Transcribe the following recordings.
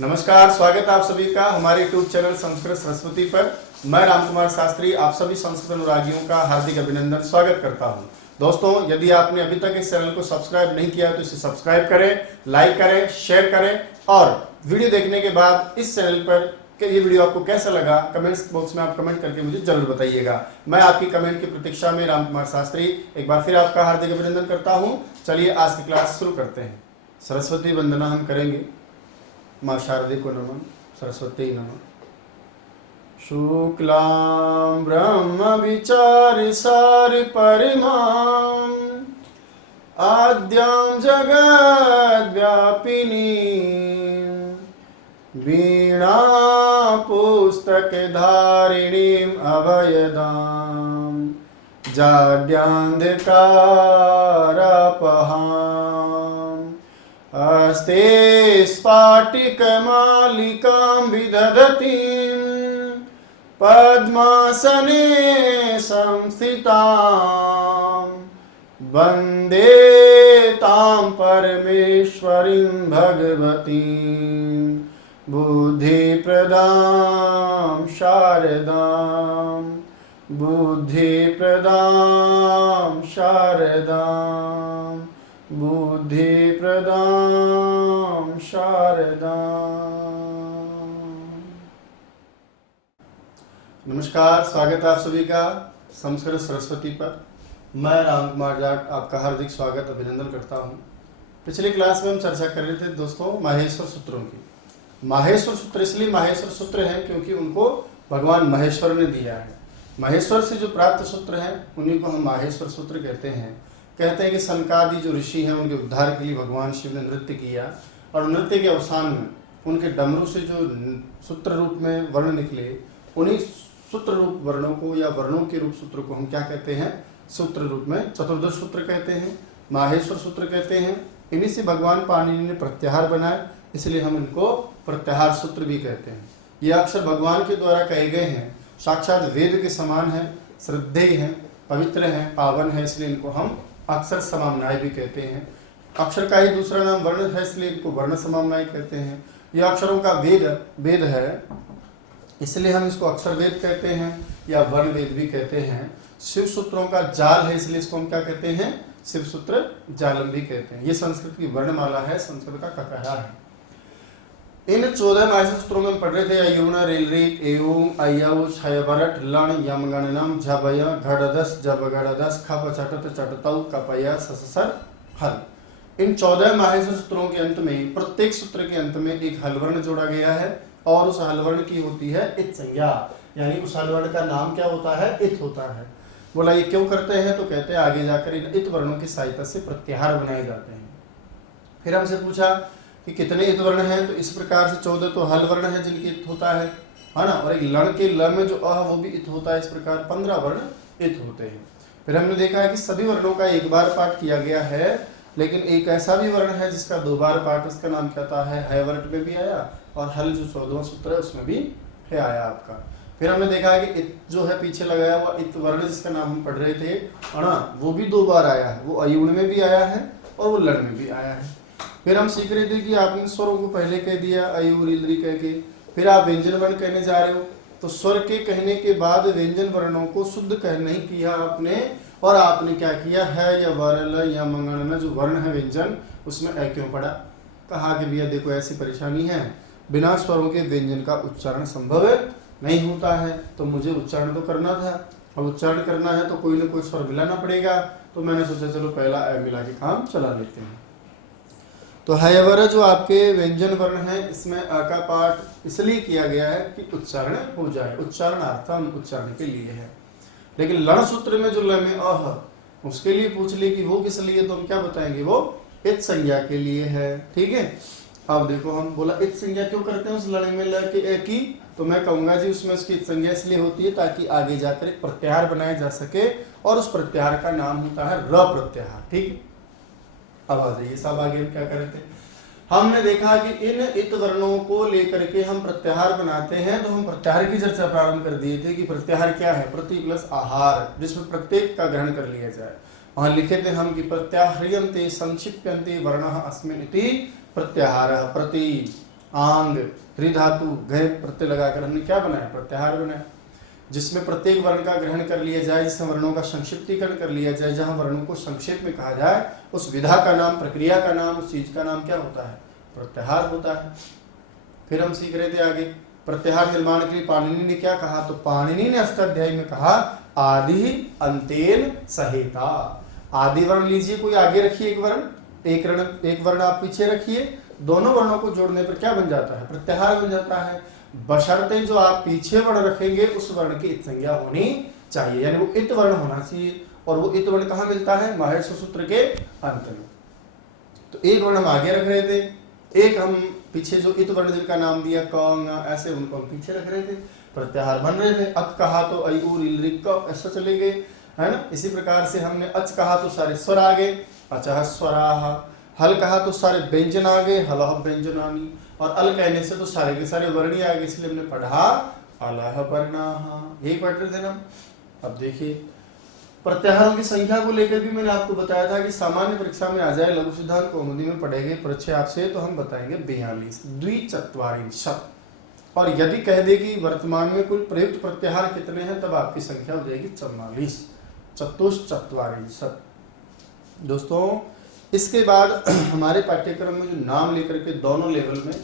नमस्कार, स्वागत है आप सभी का हमारे यूट्यूब चैनल संस्कृत सरस्वती पर। मैं रामकुमार शास्त्री आप सभी संस्कृत अनुरागियों का हार्दिक अभिनंदन स्वागत करता हूं। दोस्तों, यदि आपने अभी तक इस चैनल को सब्सक्राइब नहीं किया तो इसे सब्सक्राइब करें, लाइक करें, शेयर करें और वीडियो देखने के बाद इस चैनल पर कि ये वीडियो आपको कैसा लगा कमेंट्स बॉक्स में आप कमेंट करके मुझे जरूर बताइएगा। मैं आपकी कमेंट की प्रतीक्षा में रामकुमार शास्त्री एक बार फिर आपका हार्दिक अभिनंदन करता हूं। चलिए आज की क्लास शुरू करते हैं। सरस्वती वंदना हम करेंगे। माँ शारदे को नमन, सरस्वती नमः। शुक्लां ब्रह्म विचार सार परिमां आद्यां जगद्व्यापिनी वीणा पुस्तक धारिणीं अभयदां जाड्यान्धकारपहाम् अस्ते स्फाटिकमालिकां विदधतीं पद्मासने संस्थितां वन्दे तां परमेश्वरीं भगवतीं बुद्धिप्रदां शारदां बुद्धिप्रदां शारदां बुद्धिप्रदां शारदां। नमस्कार, स्वागत है आप सभी का संस्कृत सरस्वती पर। मैं रामकुमार जाट आपका हार्दिक स्वागत अभिनंदन करता हूं। पिछली क्लास में हम चर्चा कर रहे थे दोस्तों माहेश्वर सूत्रों की। माहेश्वर सूत्र इसलिए माहेश्वर सूत्र हैं क्योंकि उनको भगवान महेश्वर ने दिया है। महेश्वर से जो प्राप्त सूत्र हैं उन्हीं को हम माहेश्वर सूत्र कहते हैं। कहते हैं कि सनकादि जो ऋषि हैं उनके उद्धार के लिए भगवान शिव ने नृत्य किया और नृत्य के अवसान में उनके डमरू से जो सूत्र रूप में वर्ण निकले, उन्हीं सूत्र रूप वर्णों को या वर्णों के रूप सूत्र को हम क्या कहते हैं? सूत्र रूप में चतुर्दश सूत्र कहते हैं, माहेश्वर सूत्र कहते हैं। इन्हीं से भगवान पाणिनि ने प्रत्याहार बनाए, इसलिए हम इनको प्रत्याहार सूत्र भी कहते हैं। ये अक्षर भगवान के द्वारा कहे गए हैं, साक्षात वेद के समान है, श्रद्धेय हैं, पवित्र हैं, पावन है, इसलिए इनको हम अक्षर समाम्नाय भी कहते हैं। अक्षर का ही दूसरा नाम वर्ण है, इसलिए इनको वर्ण समाम्नाय कहते हैं। यह अक्षरों का वेद है, इसलिए हम इसको अक्षर वेद कहते हैं या वर्ण वेद भी कहते हैं। शिव सूत्रों का जाल है, इसलिए इसको हम क्या कहते हैं? शिव सूत्र जालम भी कहते हैं। ये संस्कृत की वर्णमाला है, संस्कृत का ककहरा है। इन 14 माहेश्वर सूत्रों में हम पढ़ रहे थे अयुण रेलरी एवं अयव क्षयवरट लण यम गणनम झबय घड़दस जब घड़दस खप चटत चटतौ कपय सससर हल। इन 14 माहेश्वर सूत्रों के अंत में प्रत्येक सूत्र के अंत में एक हलवर्ण जोड़ा गया है और उस हलवर्ण की होती है इत संज्ञा, यानी उस हलवर्ण का नाम क्या होता है? इत होता है। बोला ये क्यों करते हैं? तो कहते हैं आगे जाकर इन इत वर्णों की सहायता से प्रत्याहार बनाए जाते हैं। फिर हमसे पूछा कि कितने इत वर्ण हैं? तो इस प्रकार से 14 तो हल वर्ण है जिनके इत होता है ना, और एक लण के ल में जो अ वो भी इत होता है। इस प्रकार 15 वर्ण इत होते हैं। फिर हमने देखा है कि सभी वर्णों का एक बार पाठ किया गया है, लेकिन एक ऐसा भी वर्ण है जिसका 2 बार पाठ, उसका नाम क्या था? है हयवर्ट में भी आया और हल जो 14वां सूत्र है उसमें भी है आया आपका। फिर हमने देखा है कि इत जो है पीछे लगाया हुआ इत वर्ण जिसका नाम हम पढ़ रहे थे ना, वो भी 2 बार आया है। वो अयुण में भी आया है और वो लण में भी आया है। फिर हम सीख रहे थे कि आपने स्वरों को पहले कह दिया अयु रीलरी कह के, फिर आप व्यंजन वर्ण कहने जा रहे हो तो स्वर के कहने के बाद व्यंजन वर्णों को शुद्ध कह नहीं किया आपने, और आपने क्या किया है? या वरल या मंगन में जो वर्ण है व्यंजन उसमें अ क्यों पड़ा? कहा कि भैया देखो ऐसी परेशानी है, बिना स्वरों के व्यंजन का उच्चारण संभव नहीं होता है, तो मुझे उच्चारण तो करना था। अब उच्चारण करना है तो कोई ना कोई स्वर मिलाना पड़ेगा, तो मैंने सोचा चलो पहला अ मिला के काम चला लेते हैं। तो हयवर जो आपके व्यंजन वर्ण है इसमें अ का पाठ इसलिए किया गया है कि उच्चारण हो जाए, उच्चारणार्थम, उच्चारण के लिए है। लेकिन लण सूत्र में जो ल में अ उसके लिए पूछ ली कि वो किस लिए, तो हम क्या बताएंगे? वो इत संज्ञा के लिए है। ठीक है, अब देखो हम बोला इत संज्ञा क्यों करते हैं उस लण में ल के ए की, तो मैं कहूंगा जी उसमें उसकी इत संज्ञा इसलिए होती है ताकि आगे जाकर एक प्रत्याहार बनाया जा सके, और उस प्रत्याहार का नाम होता है र प्रत्याहार। ठीक है, अब आ जाइए सब आगे हम क्या कर रहे थे? हमने देखा कि इन इत वर्णों को लेकर के हम प्रत्याहार बनाते हैं, तो हम प्रत्याहार की चर्चा प्रारंभ कर दिए थे कि प्रत्याहार क्या है? प्रति प्लस आहार, जिसमें प्रत्येक का ग्रहण कर लिया जाए। वहां लिखे थे हम कि प्रत्याह्रियन्ते संक्षिप्यन्ते वर्णः अस्मिन् इति प्रत्याहारः। प्रति आंग, ऋ धातु घय प्रत्यय लगाकर हमने क्या बनाया, प्रत्याहार बनाया, जिसमें प्रत्येक वर्ण का ग्रहण कर लिया जाए, जिसमें वर्णों का संक्षिप्तीकरण कर लिया जाए, जहां वर्णों को संक्षेप में कहा जाए, उस विधा का नाम, प्रक्रिया का नाम, उस चीज का नाम क्या होता है, प्रत्याहार होता है। फिर हम सीख रहे थे आगे, प्रत्याहार निर्माण के लिए पाणिनि ने क्या कहा, तो पाणिनि ने अष्टाध्यायी में कहा आदि अंतेन सहेता। आदि वर्ण लीजिए, कोई आगे रखिए एक वर्ण आप पीछे रखिए, दोनों वर्णों को जोड़ने पर क्या बन जाता है, प्रत्याहार बन जाता है। बशर्ते जो आप पीछे वर्ण रखेंगे उस वर्ण की इत संज्ञा होनी चाहिए, यानी वो इत वर्ण होना चाहिए। और वो इत वर्ण कहाँ मिलता है, माहेश्वर सूत्र के अंत में। तो एक वर्ण हम आगे रख रहे थे, एक हम पीछे जो इत वर्ण जिनका नाम दिया क, ऐसे उनको हम पीछे रख रहे थे, प्रत्याहार बन रहे थे। अक कहा तो अय उ रिल रिक ऐसा चले गए, है ना। इसी प्रकार से हमने अच कहा तो सारे स्वर आ गए, अचह स्वराह। हल कहा तो सारे व्यंजन आ गए, हलह व्यंजनानि। और अल कहने से तो सारे के सारे वर्ण ही आ गए, इसलिए हमने पढ़ा अलह वर्णाः। यही पढ़ रहे थे ना। अब देखिए प्रत्याहारों की संख्या को लेकर भी मैंने आपको बताया था कि सामान्य परीक्षा में आ जाए, लघु सिद्धांत कौमुदी में पढ़े गए परीक्षा आपसे, तो हम बताएंगे 42 द्विचत्वारिंशत्। और यदि कह दे कि वर्तमान में कुल प्रयुक्त प्रत्याहार कितने हैं, तब आपकी संख्या हो जाएगी 44, चतुश्चत्वारिंशत्। दोस्तों इसके बाद हमारे पाठ्यक्रम में जो नाम लेकर के दोनों लेवल में,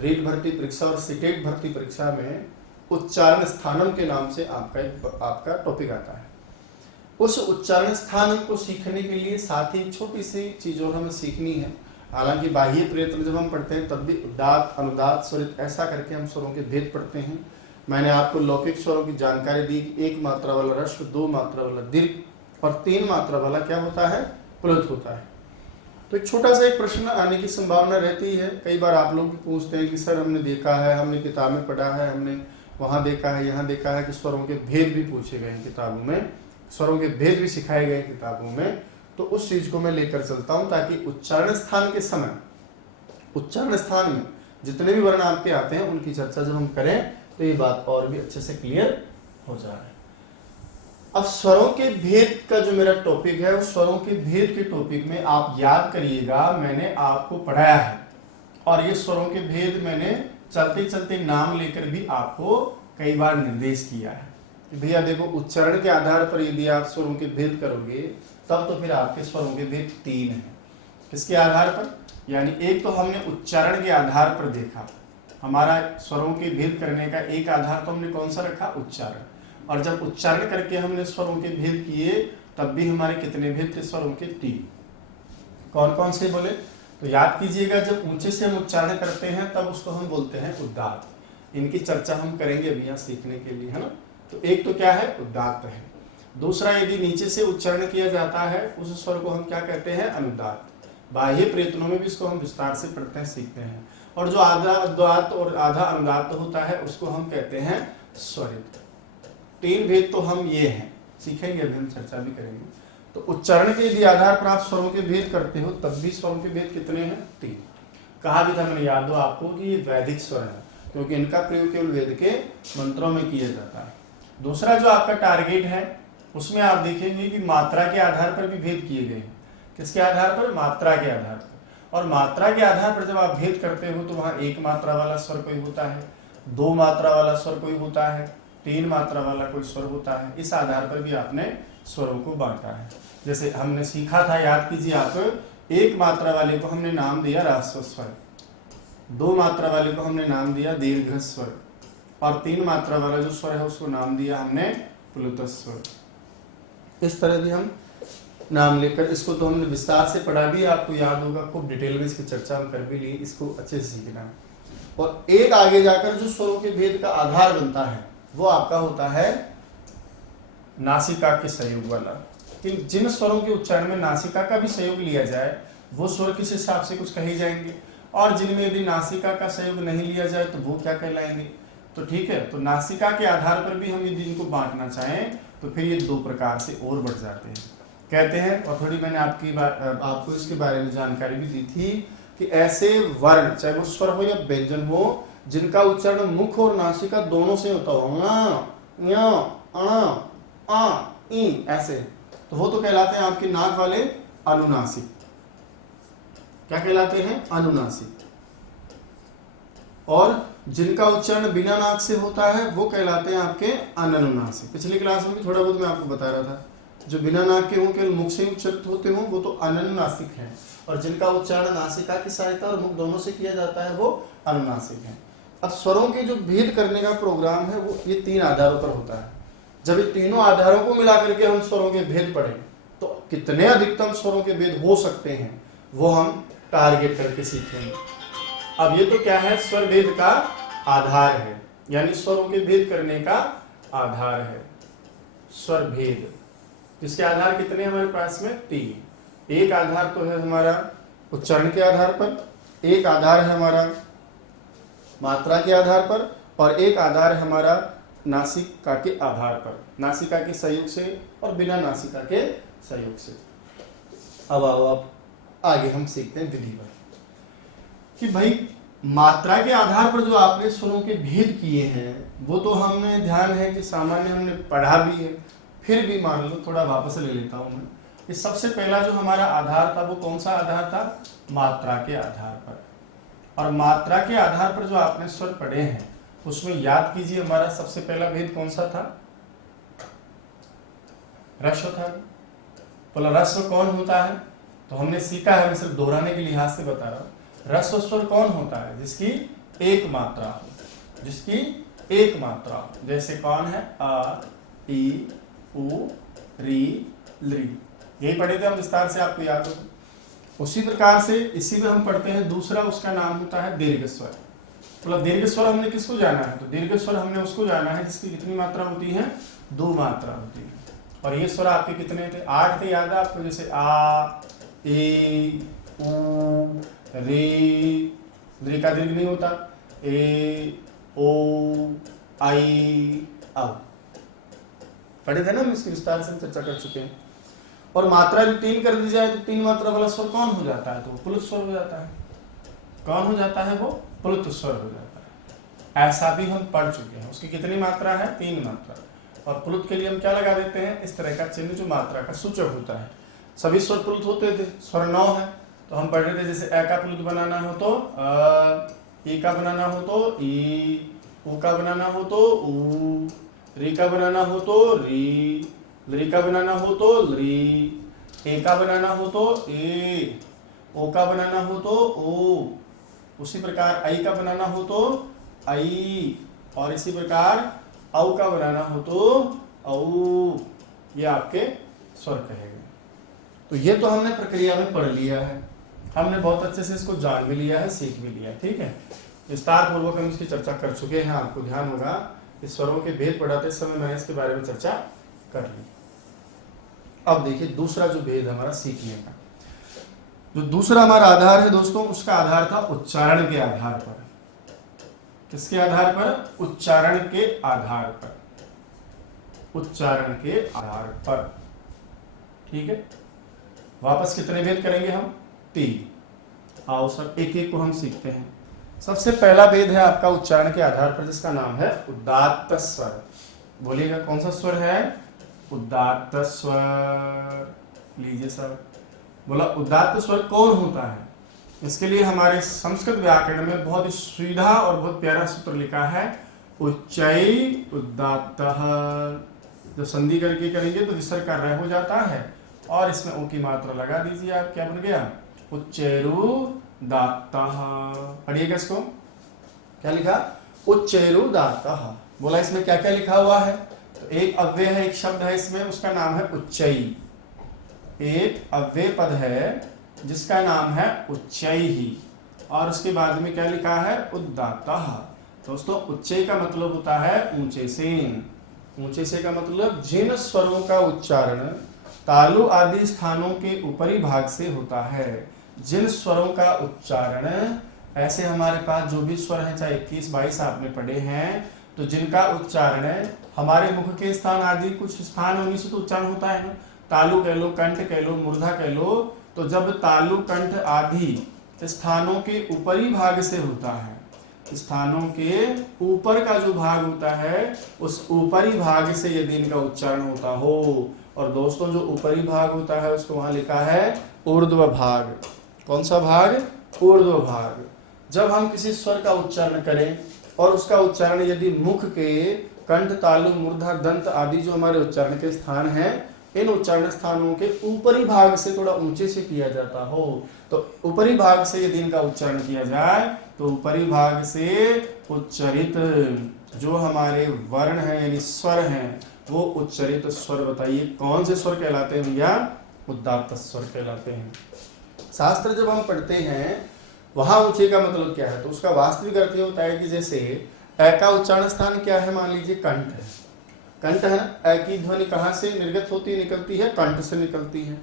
रीट भर्ती परीक्षा और सीटेट भर्ती परीक्षा में उच्चारण स्थानम के नाम से आपका टॉपिक आता है। उस उच्चारण स्थानम को सीखने के लिए साथ ही छोटी सी चीजों हमें सीखनी है। हालांकि बाह्य प्रयत्न जब हम पढ़ते हैं तब भी उदात्त, अनुदात्त, स्वरित ऐसा करके हम स्वरों के भेद पढ़ते हैं। मैंने आपको लौकिक स्वरों की जानकारी दी, एक मात्रा वाला ह्रस्व, दो मात्रा वाला दीर्घ और तीन मात्रा वाला क्या होता है, प्लुत होता है। तो एक छोटा सा एक प्रश्न आने की संभावना रहती है। कई बार आप लोग भी पूछते हैं कि सर हमने देखा है, हमने किताब में पढ़ा है, हमने वहाँ देखा है, यहाँ देखा है कि स्वरों के भेद भी पूछे गए हैं किताबों में, स्वरों के भेद भी सिखाए गए किताबों में। तो उस चीज को मैं लेकर चलता हूं ताकि उच्चारण स्थान के समय, उच्चारण स्थान में जितने भी वर्ण आपके आते हैं उनकी चर्चा जब हम करें तो ये बात और भी अच्छे से क्लियर हो जाए। अब स्वरों के भेद का जो मेरा टॉपिक है, उस स्वरों के भेद के टॉपिक में आप याद करिएगा, मैंने आपको पढ़ाया है और ये स्वरों के भेद मैंने चलते चलते नाम लेकर भी आपको कई बार निर्देश किया है। भैया देखो, उच्चारण के आधार पर यदि आप स्वरों के भेद करोगे तब तो फिर आपके स्वरों के भेद तीन हैं। किसके आधार पर, यानी एक तो हमने उच्चारण के आधार पर देखा, हमारा स्वरों के भेद करने का एक आधार तो हमने कौन सा रखा, उच्चारण। और जब उच्चारण करके हमने स्वरों के भेद किए तब भी हमारे कितने भेद थे, स्वरों के तीन। कौन कौन से बोले, तो याद कीजिएगा, जब ऊंचे से हम उच्चारण करते हैं तब उसको हम बोलते हैं उदात्त। इनकी चर्चा हम करेंगे अभी यहाँ सीखने के लिए, है ना। तो एक तो क्या है, उदात्त है। दूसरा, यदि नीचे से उच्चारण किया जाता है उस स्वर को हम क्या कहते हैं, अनुदात्त। बाह्य प्रयत्नों में भी इसको हम विस्तार से पढ़ते हैं, सीखते हैं। और जो आधा उदात्त और आधा अनुदात्त होता है उसको हम कहते हैं स्वरित। तीन भेद तो हम ये हैं, सीखेंगे अभी, हम चर्चा भी करेंगे। तो उच्चारण के यदि आधार पर आप स्वरों के भेद करते हो तब भी स्वरों के भेद कितने हैं, तीन। कहा भी था मैंने, याद हो आपको, कि ये वैदिक स्वर है क्योंकि इनका प्रयोग केवल वेद के मंत्रों में किया जाता है। दूसरा जो आपका टारगेट है उसमें आप देखेंगे कि मात्रा के आधार पर भी भेद किए गए हैं। किसके आधार पर, मात्रा के आधार पर। और मात्रा के आधार पर जब आप भेद करते हो तो वहां एक मात्रा वाला स्वर कोई होता है, दो मात्रा वाला स्वर कोई होता है, तीन मात्रा वाला कोई स्वर होता है। इस आधार पर भी आपने स्वरों को बांटा है। जैसे हमने सीखा था, याद कीजिए आप, एक मात्रा वाले को हमने नाम दिया ह्रस्व स्वर, दो मात्रा वाले को हमने नाम दिया दीर्घ स्वर, और तीन मात्रा वाला जो स्वर है उसको नाम दिया हमने प्लुत स्वर। इस तरह भी हम नाम लेकर, इसको तो हमने विस्तार से पढ़ा भी, आपको याद होगा, खूब डिटेल में इसकी चर्चा हम कर भी ली, इसको अच्छे से सीखना। और एक आगे जाकर जो स्वरों के भेद का आधार बनता है वो आपका होता है नासिका के सहयोग वाला। कि जिन स्वरों के उच्चारण में नासिका का भी सहयोग लिया जाए वो स्वर किस हिसाब से कुछ कहे जाएंगे, और जिनमें यदि नासिका का सहयोग नहीं लिया जाए तो वो क्या कहलाएंगे। तो ठीक है, तो नासिका के आधार पर भी हम यदि इनको बांटना चाहें तो फिर ये दो प्रकार से और बढ़ जाते हैं, कहते हैं। और थोड़ी मैंने आपको इसके बारे में जानकारी भी दी थी कि ऐसे वर्ण, चाहे वो स्वर हो या व्यंजन हो, जिनका उच्चारण मुख और नासिका दोनों से होता हो, ऐसे, तो वो तो कहलाते हैं आपके नाक वाले अनुनासिक। क्या कहलाते हैं, अनुनासिक। और जिनका उच्चारण बिना नाक से होता है वो कहलाते हैं आपके अननुनासिक। पिछली क्लास में भी थोड़ा बहुत मैं आपको बता रहा था, जो बिना नाक के हों, केवल मुख से उच्चारित होते हों, वो तो अननुनासिक हैं, और जिनका उच्चारण नासिका की सहायता और मुख दोनों से किया जाता है वो अनुनासिक हैं। अब स्वरों के जो भेद करने का प्रोग्राम है वो ये 3 आधारों पर होता है। जब ये तीनों आधारों को मिला करके हम स्वरों के भेद पढ़ें तो कितने अधिकतम स्वरों के भेद हो सकते हैं वो हम टारगेट करके सीखेंगे। अब ये तो क्या है, स्वर भेद का आधार है, यानी स्वरों के भेद करने का आधार है स्वर भेद, जिसके आधार कितने हमारे पास में 3। एक आधार तो है हमारा उच्चारण के आधार पर, एक आधार है हमारा मात्रा के आधार पर, और एक आधार है हमारा नासिका के आधार पर, नासिका के सहयोग से और बिना नासिका के सहयोग से। अब आगे हम सीखते हैं विधिवत कि भाई मात्रा के आधार पर जो आपने स्वरों के भेद किए हैं वो तो हमने ध्यान है कि सामान्य हमने पढ़ा भी है, फिर भी मान लो थोड़ा वापस ले लेता हूं मैं कि सबसे पहला जो हमारा आधार था वो कौन सा आधार था, मात्रा के आधार पर। और मात्रा के आधार पर जो आपने स्वर पढ़े हैं उसमें याद कीजिए हमारा सबसे पहला भेद कौन सा था, ह्रस्व था। बोला ह्रस्व कौन होता है, तो हमने सीखा है, मैं सिर्फ दोहराने के लिहाज से बता रहा हूं। ह्रस्व स्वर कौन होता है, जिसकी एक मात्रा हो, जिसकी एक मात्रा हो, जैसे कौन है, आ ई उ री लृ, यही पढ़े थे हम विस्तार से, आपको याद हो। उसी प्रकार से इसी में हम पढ़ते हैं दूसरा, उसका नाम होता है दीर्घ स्वर। मतलब दीर्घ स्वर हमने किसको जाना है, तो दीर्घ स्वर हमने उसको जाना है जिसकी कितनी मात्रा होती है, 2 मात्रा होती है। और ये स्वर आपके कितने थे, 8 थे, याद है आपको, जैसे आ ए उ रे, रे का दीर्घ नहीं होता, ए ओ आई औ, पढ़े थे ना, हम इसके विस्तार से चर्चा कर चुके हैं। और मात्रा जो 3 कर दी जाए तो 3 मात्रा वाला स्वर कौन हो जाता है, तो प्लुत स्वर हो जाता है। कौन हो जाता है, वो प्लुत स्वर हो जाता है। ऐसा भी हम पढ़ चुके हैं। उसकी कितनी मात्रा है, 3 मात्रा। और प्लुत के लिए हम क्या लगा देते हैं, इस तरह का चिन्ह जो मात्रा का सूचक होता है। सभी स्वर प्लुत होते थे, स्वर 9 है, तो हम पढ़ रहे थे जैसे ए का प्लुत बनाना हो तो ई का बनाना हो तो ई, उ का बनाना हो तो ऊ, री का बनाना हो तो री, लृ का बनाना हो तो लृ, ए का बनाना हो तो ए, ओ का बनाना हो तो ओ, उसी प्रकार आई का बनाना हो तो आई, और इसी प्रकार औ का बनाना हो तो औ, ये आपके स्वर कहेंगे। तो ये तो हमने प्रक्रिया में पढ़ लिया है, हमने बहुत अच्छे से इसको जान भी लिया है, सीख भी लिया है, ठीक है। विस्तार पूर्वक हम इसकी चर्चा कर चुके हैं। आपको ध्यान होगा इस स्वरों के भेद पढ़ाते समय मैंने इसके बारे में चर्चा कर ली। अब देखिए दूसरा जो भेद हमारा सीखने का, जो दूसरा हमारा आधार है दोस्तों, उसका आधार था उच्चारण के आधार पर। किसके आधार पर, उच्चारण के आधार पर, उच्चारण के आधार पर, ठीक है। वापस कितने भेद करेंगे हम, 3। आओ सर एक एक को हम सीखते हैं। सबसे पहला भेद है आपका उच्चारण के आधार पर, जिसका नाम है उदात्त स्वर। बोलिएगा कौन सा स्वर है, उदात्त स्वर। लीजिए सर, बोला उदात्त स्वर कौन होता है। इसके लिए हमारे संस्कृत व्याकरण में बहुत ही सीधा और बहुत प्यारा सूत्र लिखा है, उच्चै उदात्तः। जब संधि करके करेंगे तो विसर्ग का र हो जाता है, और इसमें ओ की मात्रा लगा दीजिए आप, क्या बन गया, उच्चैरुदात्तः। पढ़िएगा इसको, क्या लिखा, उच्चैरुदात्तः। बोला इसमें क्या क्या लिखा हुआ है, तो एक अव्यय है, एक शब्द है इसमें, उसका नाम है उच्चई। एक अव्यय पद है जिसका नाम है उच्चैहि, और उसके बाद में क्या लिखा है, उदात्तः। दोस्तों उच्चई का मतलब होता है ऊंचे से। ऊंचे से का मतलब जिन स्वरों का उच्चारण तालु आदि स्थानों के ऊपरी भाग से होता है। जिन स्वरों का उच्चारण, ऐसे हमारे पास जो भी स्वर हैं, चाहे 21, 22 आपने पढ़े हैं, तो जिनका उच्चारण हमारे मुख के स्थान आदि कुछ स्थान होने से तो उच्चारण होता है ना, तालु कह लो, कंठ कह लो, मूर्धा कह लो, तो जब तालु कंठ आदि स्थानों के ऊपरी भाग से होता है, स्थानों के ऊपर का जो भाग होता है, उस ऊपरी भाग से यदि इनका उच्चारण होता हो, और दोस्तों जो ऊपरी भाग होता है उसको वहां लिखा है ऊर्ध्व भाग। कौन सा भाग, ऊर्ध्व भाग। जब हम किसी स्वर का उच्चारण करें और उसका उच्चारण यदि मुख के कंठ, तालु, मूर्धा, दंत आदि जो हमारे उच्चारण के स्थान हैं, इन उच्चारण स्थानों के ऊपरी भाग से थोड़ा ऊंचे से किया जाता हो, तो ऊपरी भाग से यदि इनका उच्चारण किया जाए तो ऊपरी भाग से उच्चरित जो हमारे वर्ण हैं यानी स्वर हैं, वो उच्चरित स्वर बताइए कौन से स्वर कहलाते हैं भैया? उदात्त स्वर कहलाते हैं। शास्त्र जब हम पढ़ते हैं वहां ऊंचे का मतलब क्या है, तो उसका वास्तविक अर्थ ये होता है कि जैसे अ का उच्चारण स्थान क्या है, मान लीजिए कंठ है, कंठ है ना, अ की ध्वनि कहाँ से निर्गत होती है, निकलती है, कंठ से निकलती है।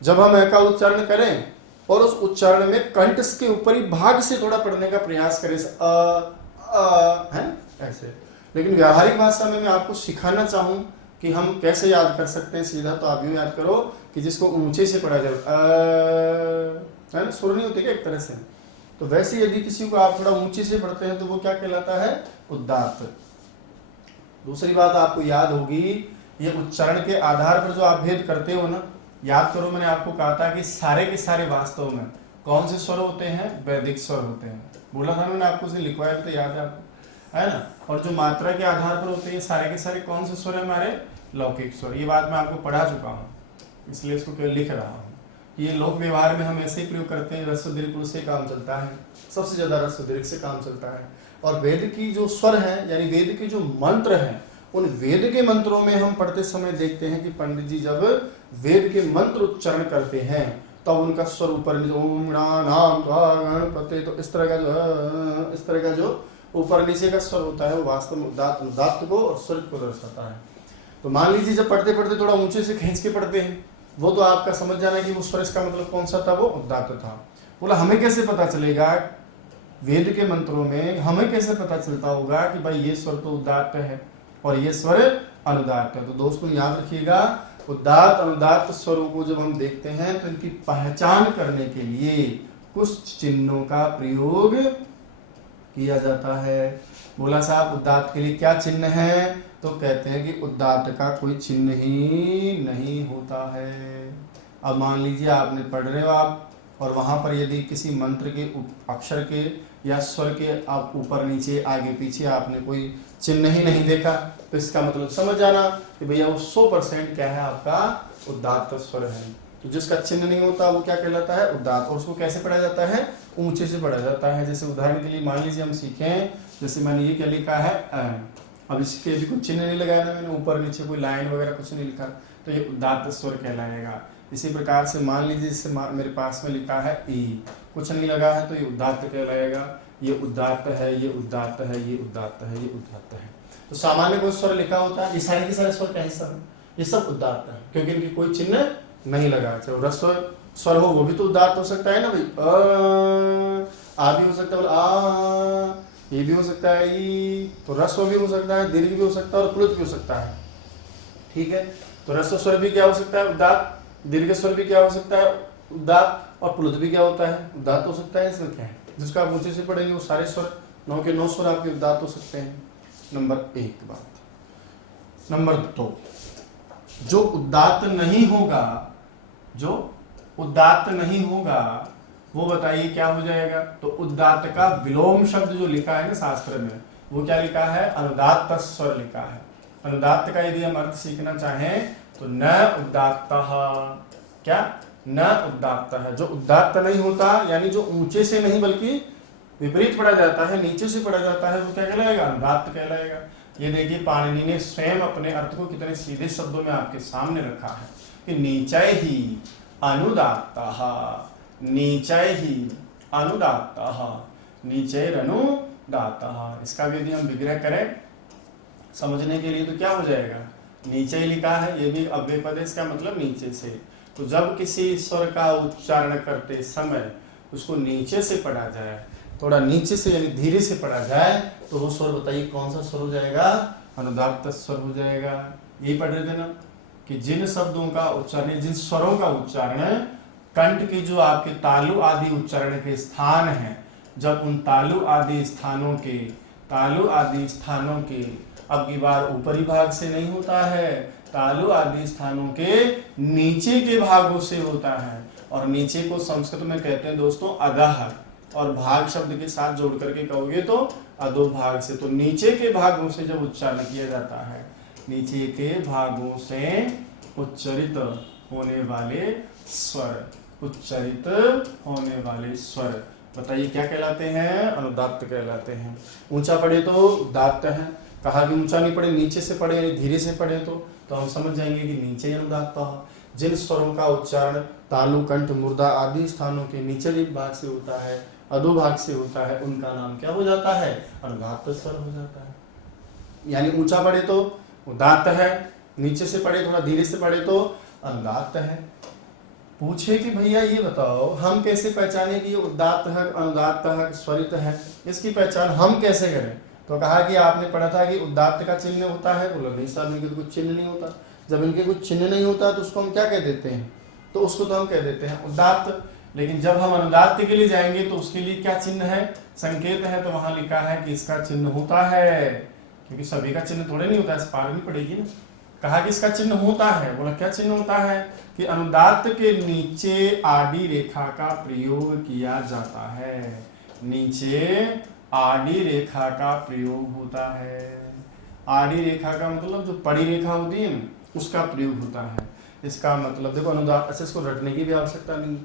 जब हम अ का उच्चारण करें और उस उच्चारण में कंठ के ऊपरी भाग से थोड़ा पढ़ने का प्रयास करें, है ऐसे, लेकिन व्यावहारिक भाषा में मैं आपको सिखाना चाहूं कि हम कैसे याद कर सकते हैं सीधा, तो आप यूं याद करो कि जिसको ऊंचे से पढ़ा जाए, है ना, सुर नहीं होती क्या एक तरह से, तो वैसे यदि किसी को आप थोड़ा ऊंचे से पढ़ते हैं तो वो क्या कहलाता है? उदात्त। दूसरी बात आपको याद होगी, ये उच्चारण के आधार पर जो आप भेद करते हो ना, याद करो मैंने आपको कहा था कि सारे के सारे वास्तव में कौन से स्वर होते हैं? वैदिक स्वर होते हैं। बोला था मैंने आपको, उसे लिखवाया तो याद है आपको, है ना। और जो मात्रा के आधार पर होते हैं सारे के सारे कौन से स्वर है हमारे? लौकिक स्वर। ये बात मैं आपको पढ़ा चुका हूँ, इसलिए इसको केवल लिख रहा हूँ। ये लोक व्यवहार में हम ऐसे ही प्रयोग करते हैं, रस्व दीर्घ से काम चलता है, सबसे ज्यादा रस्व दीर्घ से काम चलता है। और वेद की जो स्वर है यानी वेद के जो मंत्र हैं, उन वेद के मंत्रों में हम पढ़ते समय देखते हैं कि पंडित जी जब वेद के मंत्र उच्चारण करते हैं तब उनका स्वर ऊपर ओम नाम गणपते, तो इस तरह का जो ऊपर नीचे का स्वर होता है वो वास्तव में उदात्त को और स्वर को दर्शाता है। तो मान लीजिए जब पढ़ते पढ़ते थोड़ा ऊंचे से खींच के पढ़ते हैं, वो तो आपका समझ जाना कि वो स्वर इसका मतलब कौन सा था? वो उदात्त था। बोला हमें कैसे पता चलेगा? वेद के मंत्रों में हमें कैसे पता चलता होगा कि भाई ये स्वर तो उदात्त है और ये स्वर अनुदात्त है? तो दोस्तों याद रखिएगा, उदात्त अनुदात्त स्वरों को जब हम देखते हैं तो इनकी पहचान करने के लिए कुछ चिन्हों का प्रयोग किया जाता है। बोला साहब उदात्त के लिए क्या चिन्ह है? तो कहते हैं कि उदात्त का कोई चिन्ह ही नहीं होता है। अब मान लीजिए आपने पढ़ रहे हो आप, और वहां पर यदि किसी मंत्र के अक्षर के या स्वर के आप ऊपर नीचे आगे पीछे आपने कोई चिन्ह ही नहीं देखा, तो इसका मतलब समझ जाना कि भैया वो 100% क्या है? आपका उदात्त स्वर है। तो जिसका चिन्ह नहीं होता वो क्या कहलाता है? उदात्त। और उसको कैसे पढ़ा जाता है? ऊंचे से पढ़ा जाता है। जैसे उदाहरण के लिए मान लीजिए हम सीखें, जैसे मैंने ये क्या लिखा है अब इसके भी कुछ चिन्ह नहीं लगाया ना मैंने, ऊपर नीचे कोई लाइन वगैरह कुछ नहीं लिखा, तो ये उदात्त स्वर कहलाएगा। इसी प्रकार से मान लीजिए जैसे मेरे पास में लिखा है ई, कुछ नहीं लगा है तो ये उदात्त कहलाएगा। ये उदात्त है, ये उदात्त है, ये उदात्त है, ये उदात्त है। तो सामान्य कोई स्वर लिखा होता है, ये सारे के सारे स्वर कैसे सब ये सब उदात्त है, क्योंकि इनकी कोई चिन्ह नहीं लगा। चाहे रस्व स्वर हो वो भी तो उदात्त हो सकता है ना भाई, आ भी हो सकता है, आ ये भी हो सकता है, ई तो रस्व भी हो सकता है, दीर्घ भी हो सकता है और प्लुत भी हो सकता है। ठीक है, तो रस्व स्वर भी क्या हो सकता है? उदात्त। दीर्घ स्वर भी क्या हो सकता है? उदात्त। और प्लुत भी क्या होता है? उदात्त हो सकता है। इसमें क्या है? जिसका आप ऊंचे से पढ़ेंगे वो सारे स्वर 9 के 9 स्वर आपके उदात्त हो सकते हैं। नंबर 1 बात। नंबर 2, जो उदात्त नहीं होगा, जो उदात्त नहीं होगा वो बताइए क्या हो जाएगा? तो उदात्त का विलोम शब्द जो लिखा है ना शास्त्र में, वो क्या लिखा है? अनुदात्त स्वर लिखा है। अनुदात्त का यदि हम अर्थ सीखना चाहें तो न उदात्तः, क्या? न उदात्तः। जो उदात्त नहीं होता यानी जो ऊंचे से नहीं बल्कि विपरीत पढ़ा जाता है, नीचे से पढ़ा जाता है, वो क्या कहलाएगा? अनुदात्त कहलाएगा। ये देखिए पाणिनि ने स्वयं अपने अर्थ को कितने सीधे शब्दों में आपके सामने रखा है कि नीचय ही अनुदात्तः, नीचय ही अनुदात्तः, नीचैरनुदात्तः। इसका भी यदि हम विग्रह करें समझने के लिए तो क्या हो जाएगा? नीचे लिखा है, ये भी अव्यय पद है, इसका मतलब नीचे से। तो जब किसी स्वर का उच्चारण करते समय उसको नीचे से पढ़ा जाए, थोड़ा नीचे से यानी धीरे से पढ़ा जाए, तो वो स्वर बताइए कौन सा स्वर हो जाएगा? अनुदात्त स्वर हो जाएगा। यही पढ़ रहे थे ना कि जिन शब्दों का उच्चारण, जिन स्वरों का उच्चारण कंठ के जो आपके तालु आदि उच्चारण के स्थान हैं, जब उन तालु आदि स्थानों के अब की बार ऊपरी भाग से नहीं होता है, तालु आदि स्थानों के नीचे के भागों से होता है। और नीचे को संस्कृत में कहते हैं दोस्तों अधः, और भाग शब्द के साथ जोड़ करके कहोगे तो अधोभाग से। तो नीचे के भागों से जब उच्चारण किया जाता है, नीचे के भागों से उच्चारित होने वाले स्वर, उच्चारित होने वाले स्वर बताइए क्या कहलाते हैं? अनुदात्त कहलाते हैं। ऊंचा पढ़े तो उदात्त है, कहा कि ऊंचा नहीं पढ़े, नीचे से पढ़े यानी धीरे से पढ़े तो हम समझ जाएंगे कि नीचे अनुदात्त है। जिन स्वरों का उच्चारण तालु, कंठ, मुर्दा आदि स्थानों के निचले भाग से होता है, अधोभाग से होता है, उनका नाम क्या हो जाता है? अनुदात्त स्वर हो जाता है। यानी ऊंचा पढ़े तो उदात्त है, नीचे से पढ़े थोड़ा धीरे से पढ़े तो अनुदात्त है। पूछे कि भैया ये बताओ हम कैसे पहचाने कि ये उदात्त है, अनुदात्त है, स्वरित है, इसकी पहचान हम कैसे करें? तो कहा कि आपने पढ़ा था कि उदात्त का चिन्ह होता है। बोला नहीं साहब, इनके तो कुछ चिन्ह नहीं होता। जब इनके कुछ चिन्ह नहीं होता तो उसको हम क्या कह देते हैं? तो उसको तो हम कह देते हैं उदात्त। लेकिन जब हम अनुदात्त के लिए जाएंगे तो उसके लिए क्या चिन्ह है, संकेत है, तो वहां लिखा है कि इसका चिन्ह होता है, क्योंकि सभी का चिन्ह थोड़े नहीं होता है, पार भी पड़ेगी ना। कहा कि इसका चिन्ह होता है। बोला क्या चिन्ह होता है? कि अनुदात्त के नीचे आड़ी रेखा का प्रयोग किया जाता है, नीचे आड़ी रेखा का प्रयोग होता है। आड़ी रेखा का मतलब जो पड़ी रेखा होती है उसका प्रयोग होता है। इसका मतलब देखो अनुदात्त, अच्छा इसको रटने की भी आवश्यकता नहीं।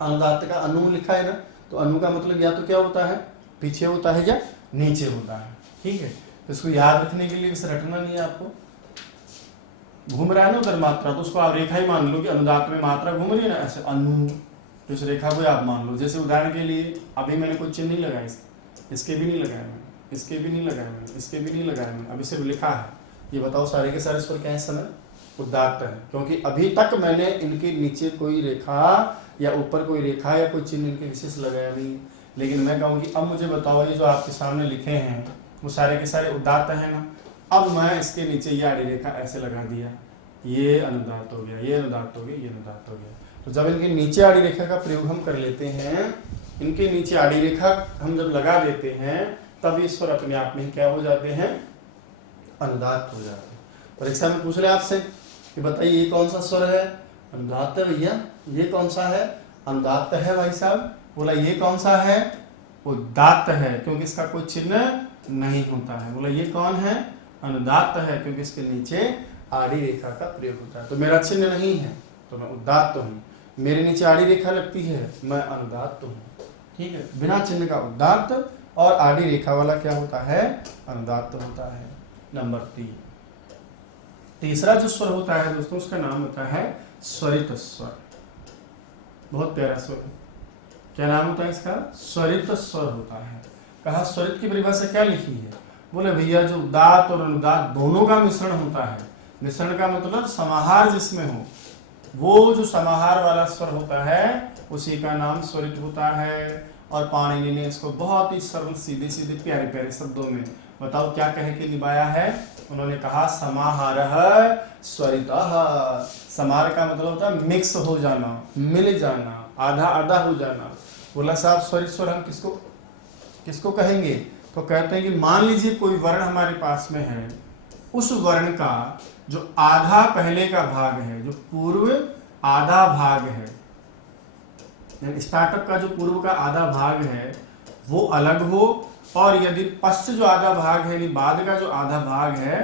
अनुदात्त का अनु लिखा है ना, तो अनु का मतलब या तो क्या होता है, पीछे होता है या नीचे होता है। ठीक है, तो इसको याद रखने के लिए इसे रटना नहीं है आपको। घूम रहा है ना उधर मात्रा, तो उसको आप रेखा ही मान लो कि अनुदात्त में मात्रा घूम रही है ना, ऐसे अनु, तो इस रेखा को आप मान लो। जैसे उदाहरण के लिए अभी मैंने कोई चिन्ह नहीं लगाया, इसके भी नहीं लगाया मैंने, इसके भी नहीं लगाया मैंने, इसके भी नहीं लगाया मैंने, अभी सिर्फ लिखा है। ये बताओ सारे के सारे स्वर क्या है? समय उदात्त है, क्योंकि अभी तक मैंने इनके नीचे कोई रेखा या ऊपर कोई रेखा या कोई चिन्ह इनके विशेष लगाया नहीं। लेकिन मैं कहूँ कि अब मुझे बताओ ये जो आपके सामने लिखे हैं वो सारे के सारे उदात्त है ना। अब मैं इसके नीचे ये आड़ी रेखा ऐसे लगा दिया, ये अनुदात्त हो गया, ये अनुदात्त हो गया, ये अनुदात्त हो गया। तो जब इनके नीचे आड़ी रेखा का प्रयोग हम कर लेते हैं, इनके नीचे आड़ी रेखा हम जब लगा देते हैं, तब ये स्वर अपने आप में क्या हो जाते हैं? अनुदात्त हो जाते हैं। परीक्षा में पूछ रहे आपसे कि बताइए ये कौन सा स्वर है? अनुदात्त है भैया। ये कौन सा है? अनुदात्त है भाई साहब। बोला ये कौन सा है? उदात्त है, क्योंकि इसका कोई चिन्ह नहीं होता है। बोला ये कौन है? अनुदात्त है, क्योंकि इसके नीचे आड़ी रेखा का प्रयोग होता है। तो मेरा चिन्ह नहीं है तो मैं उदात्त हूँ, मेरे नीचे आड़ी रेखा लगती है मैं अनुदात्त हूँ। ठीक है, बिना चिन्ह का उदात्त और आड़ी रेखा वाला क्या होता है? अनुदात्त होता है। नंबर 3, तीसरा जो स्वर होता है दोस्तों उसका नाम होता है स्वरित स्वर। बहुत प्यारा स्वर, क्या नाम होता है इसका? स्वरित स्वर होता है। कहा स्वरित की परिभाषा क्या लिखी है? बोले भैया जो उदात्त और अनुदात्त दोनों का मिश्रण होता है। मिश्रण का मतलब समाहार जिसमें हो, वो जो समाहार वाला स्वर होता है उसी का नाम स्वरित होता है। और पाणिनि ने इसको बहुत ही सरल सीधे सीधे प्यारे प्यारे शब्दों में बताओ क्या कह के निभाया है? उन्होंने कहा समाहारः स्वरितः। समाहार का मतलब होता है मिक्स हो जाना, मिल जाना, आधा आधा हो जाना। बोला साहब स्वरित स्वर हम किसको कहेंगे? तो कहते हैं कि मान लीजिए कोई वर्ण हमारे पास में है, उस वर्ण का जो आधा पहले का भाग है, जो पूर्व आधा भाग है, स्टार्टअप का जो पूर्व का आधा भाग है वो अलग हो, और यदि पश्च जो आधा भाग है यानी बाद का जो आधा भाग है,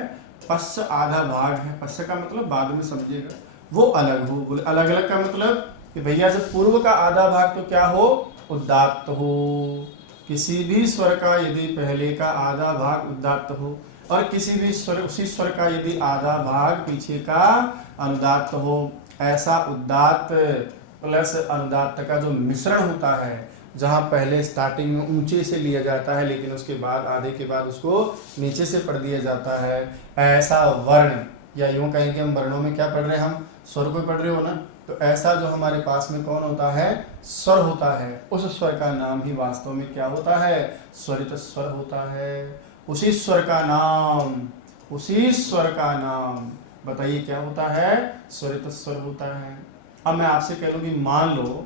पश्च आधा भाग है, पश्च का मतलब बाद में समझिएगा, वो अलग हो। बोले अलग अलग का मतलब कि भैया जब पूर्व का आधा भाग तो क्या हो? उदात्त हो। किसी भी स्वर का यदि पहले का आधा भाग उदात्त हो और किसी भी स्वर उसी स्वर का यदि आधा भाग पीछे का अनुदात्त हो, ऐसा उदात्त प्लस अनुदात्त का जो मिश्रण होता है, जहां पहले स्टार्टिंग में ऊंचे से लिया जाता है लेकिन उसके बाद आधे के बाद उसको नीचे से पढ़ दिया जाता है, ऐसा वर्ण, या यूं कहें कि हम वर्णों में क्या पढ़ रहे हैं? हम स्वर को पढ़ रहे हो ना, तो ऐसा जो हमारे पास में कौन होता है? स्वर होता है। उस स्वर का नाम ही वास्तव में क्या होता है? स्वरित स्वर होता है। उसी स्वर का नाम बताइए क्या होता है? स्वरित स्वर होता है। अब मैं आपसे कह लूं कि मान लो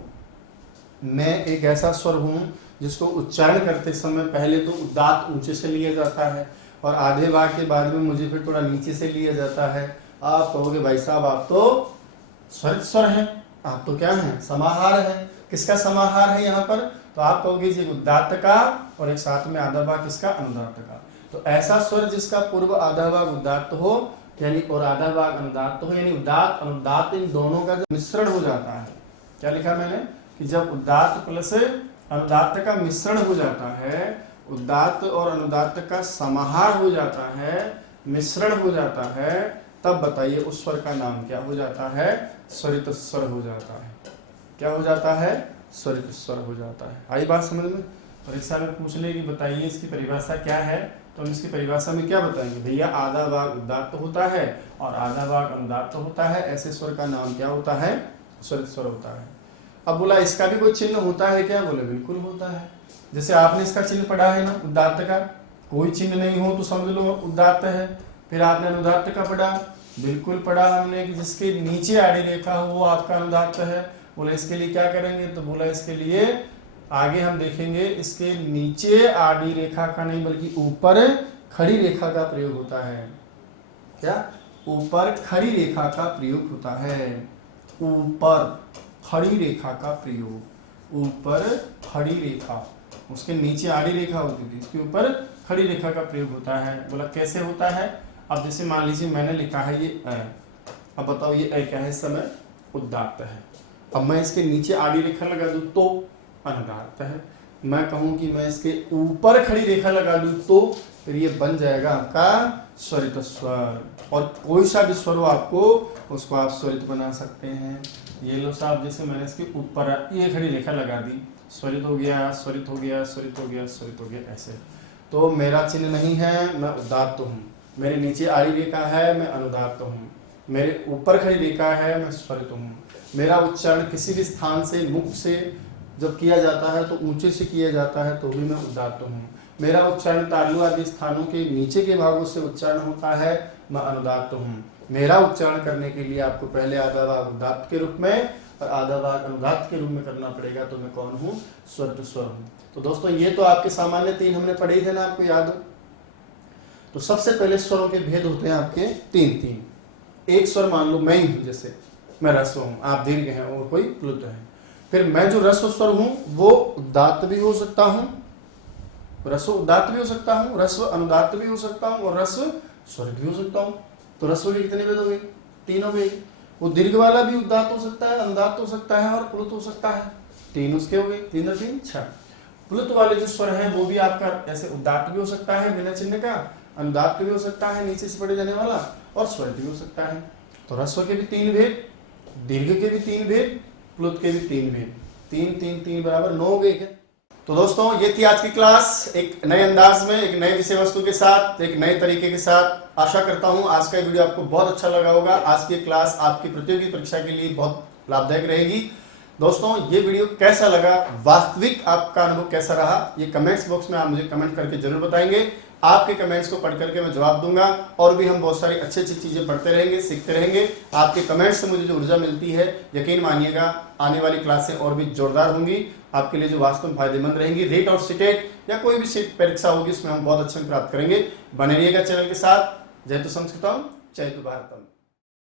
मैं एक ऐसा स्वर हूं जिसको उच्चारण करते समय पहले तो उदात्त ऊंचे से लिया जाता है और आधे भाग के बाद में मुझे फिर थोड़ा नीचे से लिया जाता है। आप कहोगे भाई साहब आप तो स्वरित स्वर हैं, आप तो क्या हैं? समाहार है। किसका समाहार है यहाँ पर? तो आप कहोगे जी उदात्त का और एक साथ में आधा भाग किसका, अनुदात्त का। तो ऐसा स्वर जिसका पूर्व आधा भाग उदात्त हो यानी और आधा भाग अनुदात्त हो, यानी उदात्त अनुदात्त इन दोनों का जो मिश्रण हो जाता है, क्या लिखा मैंने कि जब उदात्त प्लस अनुदात्त का मिश्रण हो जाता है, उदात्त और अनुदात्त का समाहार हो जाता है, मिश्रण हो जाता है, तब बताइए उस स्वर का नाम क्या हो जाता है, स्वरित स्वर हो जाता है। क्या हो जाता है, स्वरित स्वर हो जाता है। आई बात समझ में। परीक्षा में पूछ ले कि बताइए इसकी परिभाषा क्या है, तो हम इसकी परिभाषा में क्या बताएंगे, भैया आधा भाग उदात्त होता है और आधा भाग अनुदात्त होता है, ऐसे स्वर का नाम क्या होता है, स्वरित स्वर होता है। अब बोला इसका भी कोई चिन्ह होता है क्या, बोले बिल्कुल होता है। जैसे आपने इसका चिन्ह पढ़ा है ना उदात्त का, कोई चिन्ह नहीं हो तो समझ लो उदात्त है। फिर आपने अनुदात्त का पढ़ा, बिल्कुल पढ़ा हमने कि जिसके नीचे आड़ी रेखा हो वो आपका अनुदात्त है। बोले इसके लिए क्या करेंगे, तो बोला इसके लिए आगे हम देखेंगे इसके नीचे आड़ी रेखा का नहीं बल्कि ऊपर खड़ी रेखा का प्रयोग होता है। क्या, ऊपर खड़ी रेखा का प्रयोग होता है। ऊपर खड़ी रेखा का प्रयोग, ऊपर खड़ी रेखा, उसके नीचे आड़ी रेखा होती थी, इसके ऊपर खड़ी रेखा का प्रयोग होता है। बोला कैसे होता है, अब जैसे मान लीजिए मैंने लिखा है ये अ, अब बताओ ये अ क्या है, इस समय उदात्त है। अब मैं इसके नीचे आड़ी रेखा लगा दूं तो अनुदात्त है। मैं कहूं कि मैं इसके ऊपर खड़ी रेखा लगा दूं तो फिर ये बन जाएगा आपका स्वरित स्वर। और कोई सा भी स्वर हो आपको उसको आप स्वरित बना सकते हैं। ये लो साहब, जैसे मैंने इसके ऊपर ये खड़ी रेखा लगा दी, स्वरित हो गया, स्वरित हो गया, स्वरित हो गया, स्वरित हो गया, ऐसे। तो मेरा चिन्ह नहीं है, मैं उदात्त हूँ। मेरे नीचे आड़ी रेखा है, मैं अनुदात्त हूँ। मेरे ऊपर खड़ी रेखा है, मैं स्वरित हूँ। मेरा उच्चारण किसी भी स्थान से, मुख से जब किया जाता है तो ऊंचे से किया जाता है तो भी मैं उदात्त हूँ। मेरा उच्चारण तालु आदि स्थानों के नीचे के भागों से उच्चारण होता है, मैं अनुदात्त हूँ। मेरा उच्चारण करने के लिए आपको पहले आधा भाग उदात्त के रूप में और आधा भाग अनुदात्त के रूप में करना पड़ेगा, तो मैं कौन हूँ, स्वरित स्वर हूँ। तो दोस्तों ये तो आपके सामान्य तीन हमने पढ़े थे ना, आपको याद हो। तो सबसे पहले स्वरों के भेद होते हैं आपके तीन तीन। एक स्वर मान लो मैं ही हूँ, जैसे मैं ह्रस्व हूँ, आप दीर्घ हैं और कोई प्लुत है। फिर मैं जो ह्रस्व स्वर हूँ वो उदात्त भी हो सकता हूँ, ह्रस्व उदात्त भी हो सकता हूँ, ह्रस्व अनुदात्त भी हो सकता हूँ और ह्रस्व स्वरित भी हो सकता हूँ। तो ह्रस्व के कितने भेद हो गए, तीन हो गए। वो दीर्घ वाला भी उदात्त हो सकता है, अनुदात्त हो सकता है और प्लुत हो सकता है। तीन उसके हो गए, तीन और तीन छह। प्लुत वाले जो स्वर हैं वो भी आपका ऐसे उदात्त भी हो सकता है बिना चिन्ह का, अनुदात्त भी हो सकता है नीचे से पढ़े जाने वाला, और स्वरित भी हो सकता है। तो ह्रस्व के भी तीन भेद, दीर्घ के भी तीन भेद, प्लुत के भी तीन भेद। तीन तीन तीन बराबर 9 हो गए क्या। तो दोस्तों ये थी आज की क्लास, एक नए अंदाज में, एक नए विषय वस्तु के साथ, एक नए तरीके के साथ। आशा करता हूं आज का वीडियो आपको बहुत अच्छा लगा होगा। आज की क्लास आपकी प्रतियोगी परीक्षा के लिए बहुत लाभदायक रहेगी। दोस्तों ये वीडियो कैसा लगा, वास्तविक आपका अनुभव कैसा रहा, ये कमेंट्स बॉक्स में आप मुझे कमेंट करके जरूर बताएंगे। आपके कमेंट्स को पढ़ करके मैं जवाब दूंगा, और भी हम बहुत सारी अच्छी अच्छी चीजें पढ़ते रहेंगे, सीखते रहेंगे। आपके कमेंट्स से मुझे जो ऊर्जा मिलती है, यकीन मानिएगा आने वाली क्लासें और भी जोरदार होंगी, आपके लिए जो वास्तव में फायदेमंद रहेंगी। रेट और सीटेट या कोई भी सीट परीक्षा होगी उसमें हम बहुत अच्छे प्राप्त करेंगे। बने रहिएगा चैनल के साथ। जय तो संस्कृतम, जय तो भारतम।